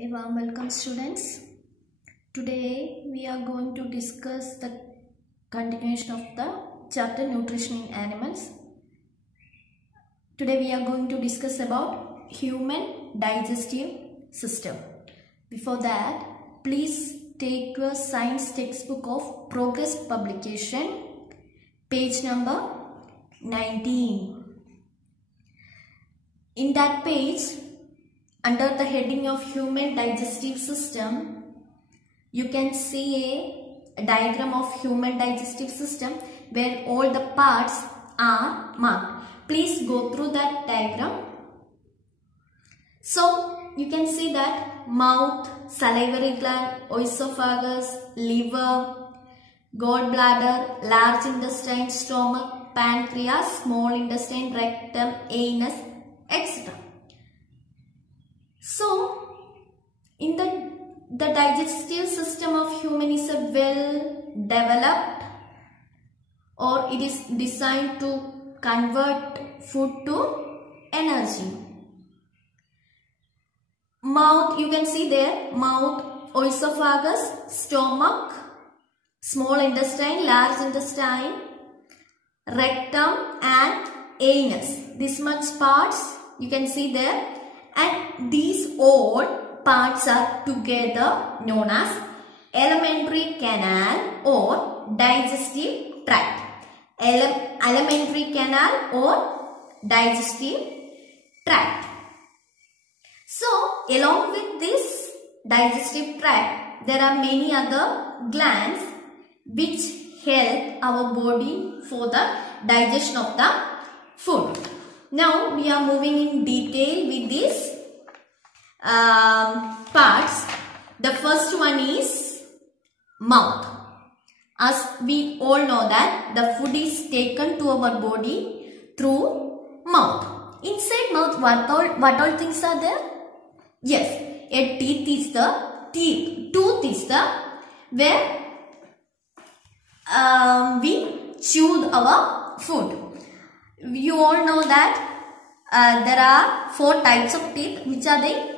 A warm welcome, students. Today we are going to discuss the continuation of the chapter Nutrition in Animals. Today we are going to discuss about human digestive system. Before that, please take your science textbook of Progress publication, page number 19. In that page, under the heading of human digestive system, you can see a diagram of human digestive system where all the parts are marked. Please go through that diagram. So, you can see that mouth, salivary gland, esophagus, liver, gallbladder, large intestine, stomach, pancreas, small intestine, rectum, anus, etc. So, in the digestive system of human is a well developed, or it is designed to convert food to energy. Mouth, you can see there, mouth, esophagus, stomach, small intestine, large intestine, rectum and anus. This much parts you can see there. And these all parts are together known as alimentary canal or digestive tract. Alimentary canal or digestive tract. So, along with this digestive tract, there are many other glands which help our body for the digestion of the food. Now, we are moving in detail with these parts. The first one is mouth. As we all know that the food is taken to our body through mouth. Inside mouth, what all things are there? Yes, a tooth is the where we chew our food. You all know that there are 4 types of teeth. Which are they?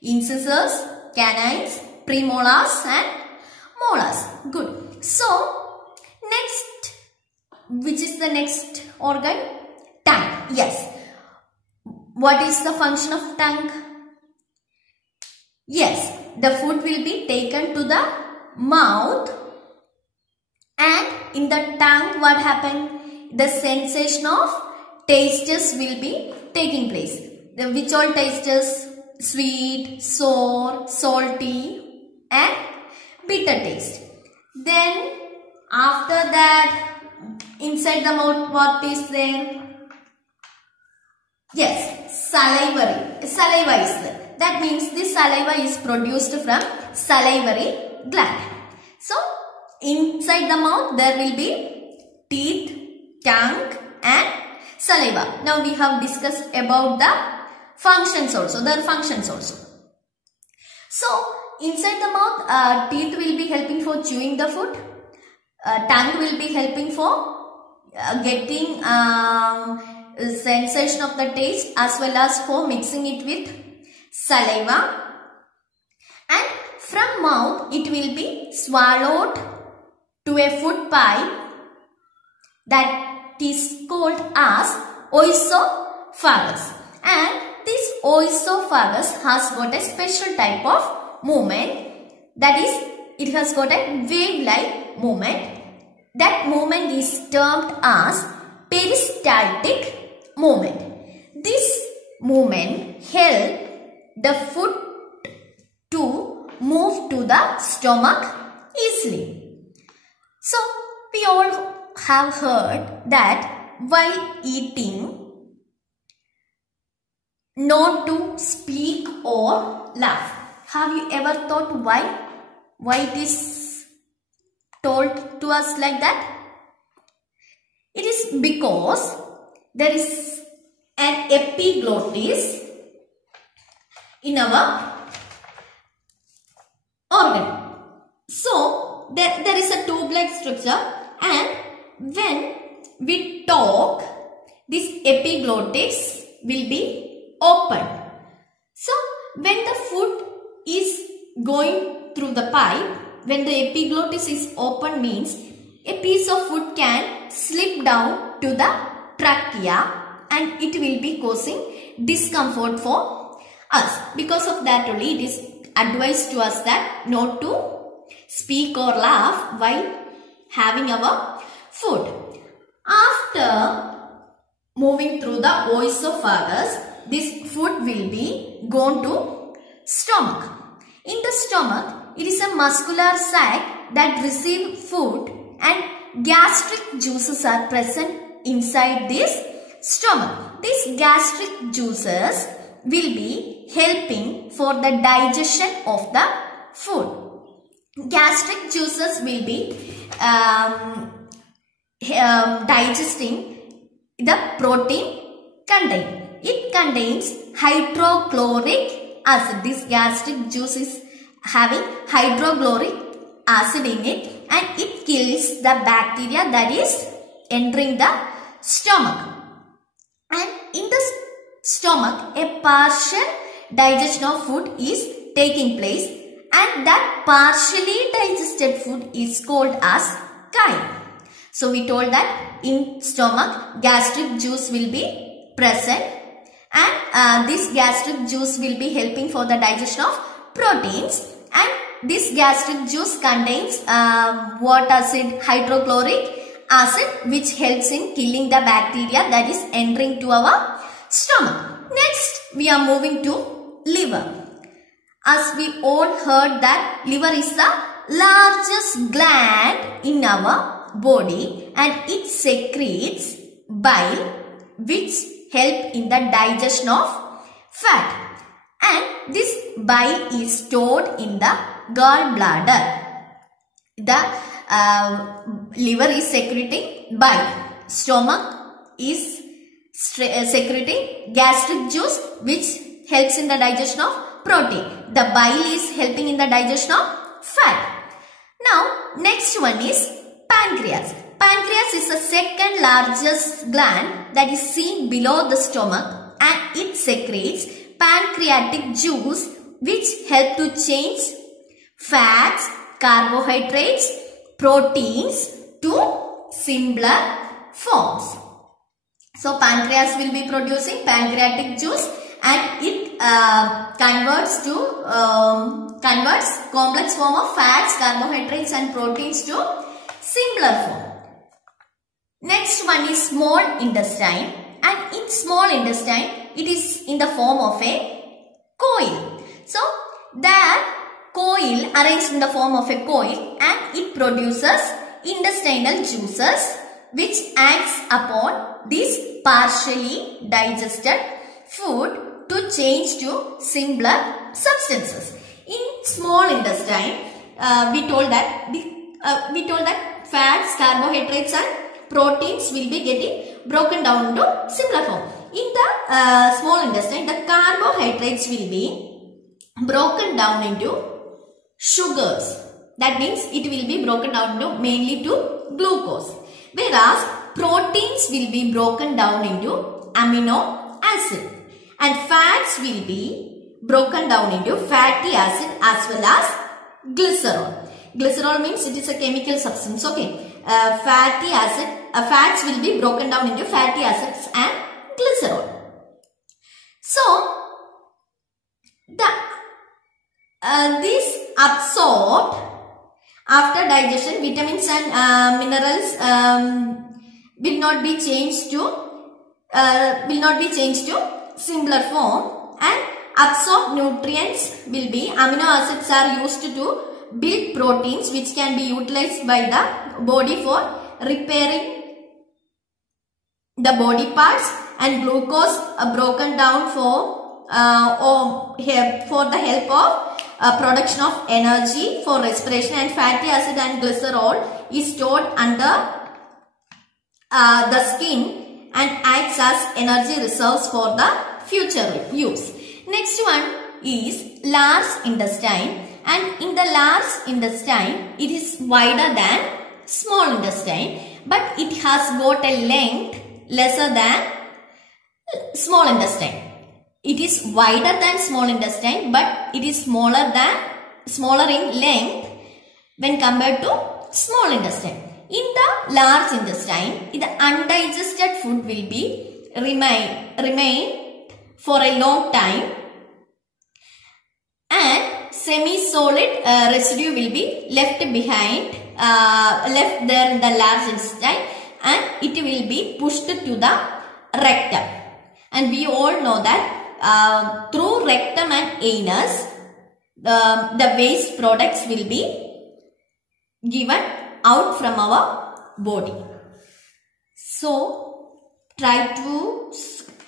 Incisors, canines, premolars and molars. Good. So, next, which is the next organ? Tongue. Yes. What is the function of tongue? Yes, the food will be taken to the mouth, and in the tongue what happened? The sensation of tastes will be taking place. Which all tastes? Sweet, sour, salty and bitter taste. Then after that, inside the mouth what is there? Yes, salivary. Saliva is there. That means this saliva is produced from salivary gland. So, inside the mouth there will be teeth, tongue and saliva. Now we have discussed about the functions also, their functions also. So, inside the mouth, teeth will be helping for chewing the food. Tongue will be helping for getting sensation of the taste as well as for mixing it with saliva. And from mouth, it will be swallowed to a food pipe that is called as esophagus, and this esophagus has got a special type of movement, that is, it has got a wave-like movement. That movement is termed as peristaltic movement. This movement helps the food to move to the stomach easily. So, we all have heard that while eating, not to speak or laugh. Have you ever thought why? Why it is told to us like that? It is because there is an epiglottis in our organ. So, there is a tube-like structure, and when we talk, this epiglottis will be open. So, when the food is going through the pipe, when the epiglottis is open means a piece of food can slip down to the trachea and it will be causing discomfort for us. Because of that only it is advised to us that not to speak or laugh while having our food. After moving through the oesophagus, this food will be gone to stomach. In the stomach, it is a muscular sac that receive food and gastric juices are present inside this stomach. These gastric juices will be helping for the digestion of the food. Gastric juices will be digesting the protein contained. It contains hydrochloric acid. This gastric juice is having hydrochloric acid in it and it kills the bacteria that is entering the stomach. And in the stomach, a partial digestion of food is taking place and that partially digested food is called as chyme. So we told that in stomach gastric juice will be present and this gastric juice will be helping for the digestion of proteins, and this gastric juice contains what acid? Hydrochloric acid, which helps in killing the bacteria that is entering to our stomach. Next we are moving to liver. As we all heard that liver is the largest gland in our body and it secretes bile which help in the digestion of fat, and this bile is stored in the gallbladder. The liver is secreting bile, stomach is secreting gastric juice which helps in the digestion of protein. The bile is helping in the digestion of fat. Now next one is pancreas. Pancreas is the second largest gland that is seen below the stomach and it secretes pancreatic juice which help to change fats, carbohydrates, proteins to simpler forms. So pancreas will be producing pancreatic juice and it converts complex form of fats, carbohydrates and proteins to simpler form. Next one is small intestine, and in small intestine it is in the form of a coil. So that coil arranged in the form of a coil and it produces intestinal juices which acts upon this partially digested food to change to simpler substances. In small intestine, we told that fats, carbohydrates and proteins will be getting broken down into simpler form. In the small intestine, the carbohydrates will be broken down into sugars. That means it will be broken down into mainly to glucose. Whereas proteins will be broken down into amino acid. And fats will be broken down into fatty acid as well as glycerol. Glycerol means it is a chemical substance. Okay. Fats will be broken down into fatty acids and glycerol. So, this absorbed after digestion, vitamins and minerals will not be changed to simpler form, and absorbed nutrients will be amino acids are used to build proteins which can be utilized by the body for repairing the body parts, and glucose broken down for the help of production of energy for respiration, and fatty acid and glycerol is stored under the skin and acts as energy reserves for the future use. Next one is large intestine, and in the large intestine it is wider than small intestine, but it has got a length lesser than small intestine. it is wider than small intestine, but it is smaller in length when compared to small intestine. In the large intestine, the undigested food will be remain for a long time, and semi-solid residue will be left behind, left there in the large intestine, and it will be pushed to the rectum. And we all know that through rectum and anus, the waste products will be given out from our body. So, try to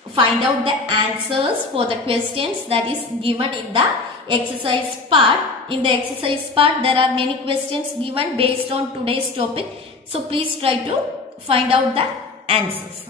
find out the answers for the questions that is given in the exercise part. In the exercise part, there are many questions given based on today's topic. So, please try to find out the answers.